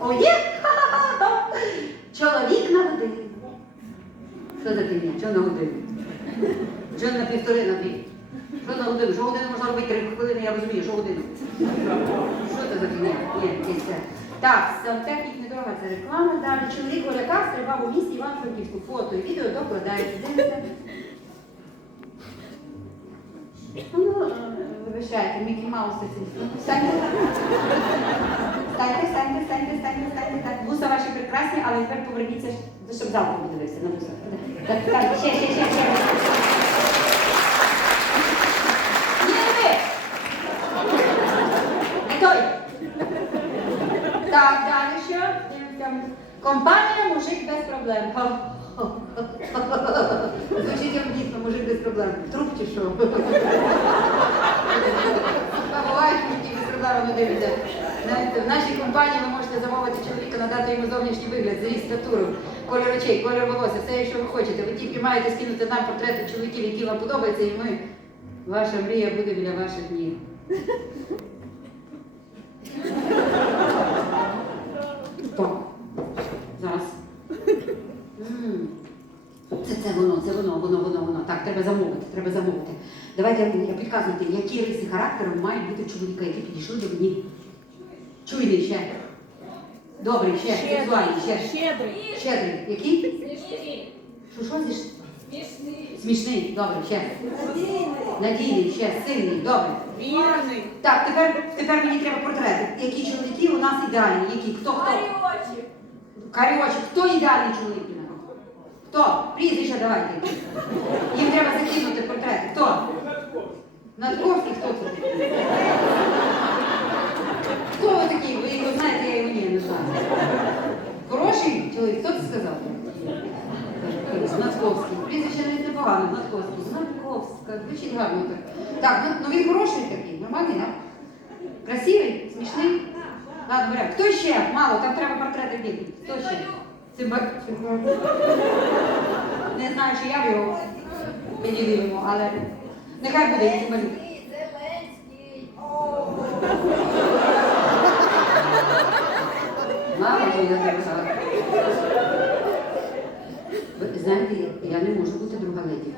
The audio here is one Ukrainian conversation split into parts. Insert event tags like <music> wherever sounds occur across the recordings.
О, є? Ха-ха-ха. <laughs> Чоловік на годину. Що за фігня? Що на годину? Вже на півтори на дві. Що на годину? Що годину можна робити три хвилини, я розумію, що годину. Що це за фігня? Ні, це. Так, сантехнік недорога це реклама. Далі чоловік голяка стрибав у місті Іван-Франківську. Фото і відео докладається. Дивіться. <laughs> Ну, е, Мікі Маус. Станьте. Станьте, станьте, станьте, станьте, станьте. Так, вуса ваші прекрасні, але тепер поверніться, щоб завтра подивився на вуса. Так, так, ще, ще, ще, ще. Ні, не той. Так, далі що? Компанія мужик без проблем. Звучить дійсно мужик без проблем. Труп що? Та бувають мужики без проблем не дивляться. Знаєте, В нашій компанії ви можете замовити чоловіка, надати йому зовнішній вигляд, зріст, статуру, кольор очей, кольор волосся, все, що ви хочете. Ви тільки маєте скинути нам портрети чоловіків, які вам подобаються, і ми, ваша мрія буде біля ваших ніг. Так. Зараз. М. Це, це воно, воно, воно. Так, треба замовити, треба замовити. Давайте я підказуйте, які риси характеру мають бути в чоловіка, які підійшли до мені. Чуйний ще. Добрий, ще, сексуальний, ще. Щедрий. Щедрий. Який? Смішний. Що, що зі? Смішний. Смішний, добре, ще. Надійний, ще, сильний, добре. Вірний. Так, тепер, тепер мені треба портрети. Які чоловіки у нас ідеальні? Які? Хто хто? Карі очі. Карі очі. Хто ідеальний чоловік? Хто? Прізвища давайте. Їм треба закинути портрет. Хто? Надковський, хто це? Хто ви такий? Ви його знаєте, я його ні, не знаю. Хороший чоловік, хто це сказав? Надковський. Прізвище не непогано, Надковський. Надковська, звучить гарно так. Так, ну, ну він хороший такий, нормальний, так? Красивий, смішний? Ладно, беремо. Хто ще? Мало, там треба портрети діти. Хто ще? Цимба... Цимба- Не знаю, чи я його йому, але нехай буде і Цимбалюк. Мама моя дорога. Ви знаєте, я не можу бути друга леді.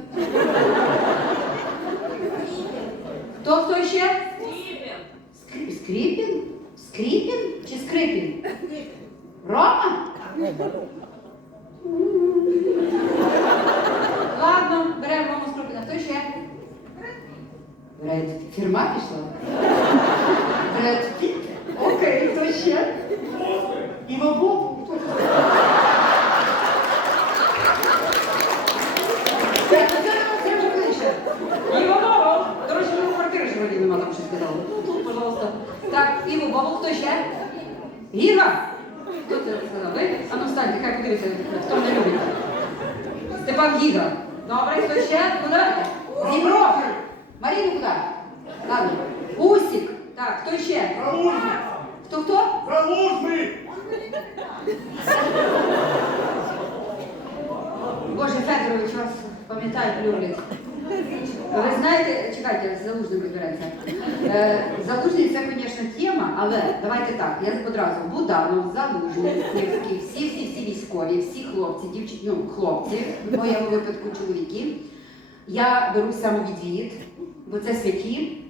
Хто хто ще? Стівен. Скрі- Скріпін? Скріпін чи Скрипін? Рома? Ладно, беремо Рому Скрипіна. Хто ще? Бред. Фірма пішла? Бред Окей, хто ще? Іво Боб? Це. До речі, ми квартири ж вроді нема, там. Ну, тут, пожалуйста. Так, Іво Бобов, хто ще? Гіга? Хто це сказав? Ви? А ну встаньте, хай подивиться, хто мене любить. Степан Гіга. Добре, хто ще? Куди? Зібров. Маріну куди? Ладно. Усік. Так, хто ще? Хто хто? Залужний! Боже, Федорович, вас пам'ятаю, люблять. Ви знаєте, чекайте, з залужним розберемося. Е, залужний це, звісно, тема, але давайте так, я одразу. Буданов, залужний, всі, всі, всі військові, всі хлопці, дівчат, ну, хлопці, в моєму випадку чоловіки. Я беру самовідвід, бо це святі.